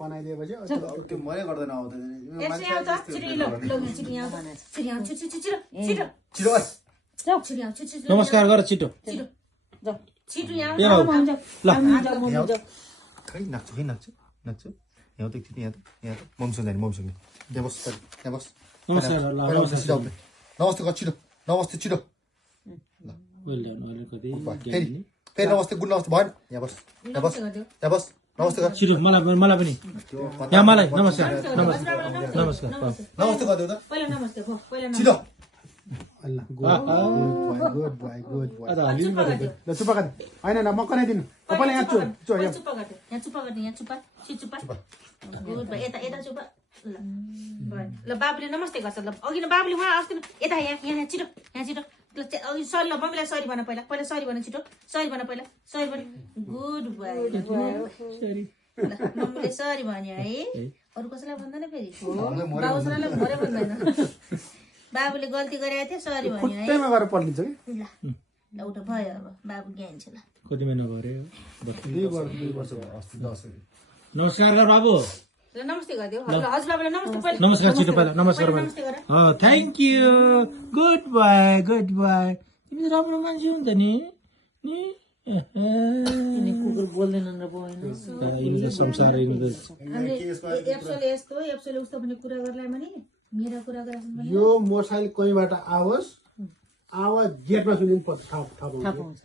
कनाइदिएपछि त्यो मरै गर्दैन अब यसै आउ त छिटो ल छिटो यहाँ छिटो आउ छिटो छिटो छिटो छिटो जाऊ छिटो आउ छिटो नमस्कार गर छिटो छिटो जाऊ छिटो यहाँ ल खै नाच्छु यहाँ त एकचोटि यहाँ त ममसँग जाने ममसँग यहाँ बस यहाँ बस नमस्कार ल नमस्ते गर छिटो नमस्ते छिटो फेरि नमस्ते गुड नमस्ते भएन यहाँ बस यहाँ बस यहाँ बस नमस्ते गर छिटो मलाई पनि यहाँ मलाई नमस्कार नमस्कार नमस्कार नमस्ते गरिदेऊ त पहिला नमस्ते भो पहिला छिटो गुड बोय ल चुप्पा गरे होइन म कनाइदिनु तपाईँले यहाँ चुप्पा गर्दै यहाँ चुप्पा गर्दै यहाँ चुप्पा चुप्पा गुड भाइ यता यता चुप्पा ल ल बाबुले नमस्ते गर्छ ल अघि न बाबुले उहाँ अस्ति यता यहाँ छिटो अघि सरी ल मम्मीलाई सरी भन पहिला सरी भन छिटो सरी भन पहिला सरी भन गुड भाइ ल मम्मीले सरी भन्यो है अरू कसैलाई भन्दैन फेरि बाबुसलाई भरे भन्दैन बाबुले गल्ती गरेको थियो सरी भन्यो है खुट्टैमा गएर पल्टिन्छ कि ल उठो भयो अब बाबु ज्ञान छ ल कति महिना भयो 2 वर्ष अस्ति 10 नमस्कार गर बाबु ल नमस्ते गरिदेऊ हजुर बाबुले नमस्ते पहिला नमस्कार छिटो पहिला नमस्कार नमस्ते गर थ्याङ्क यू गुड बाई तिमी त राम्रो मान्छे हुन्छ नि कुकुर बोल्दैनन् र यिनीहरू संसार एप्सोले यस्तो एप्सोले उस्तो भन्ने कुरा गर्लाई भने मेरा कुरा गरेर यो मोटरसाइकल कहीँबाट आओस् आवाज गेटमा सुनिनु पर्छ थाहा पाउँछ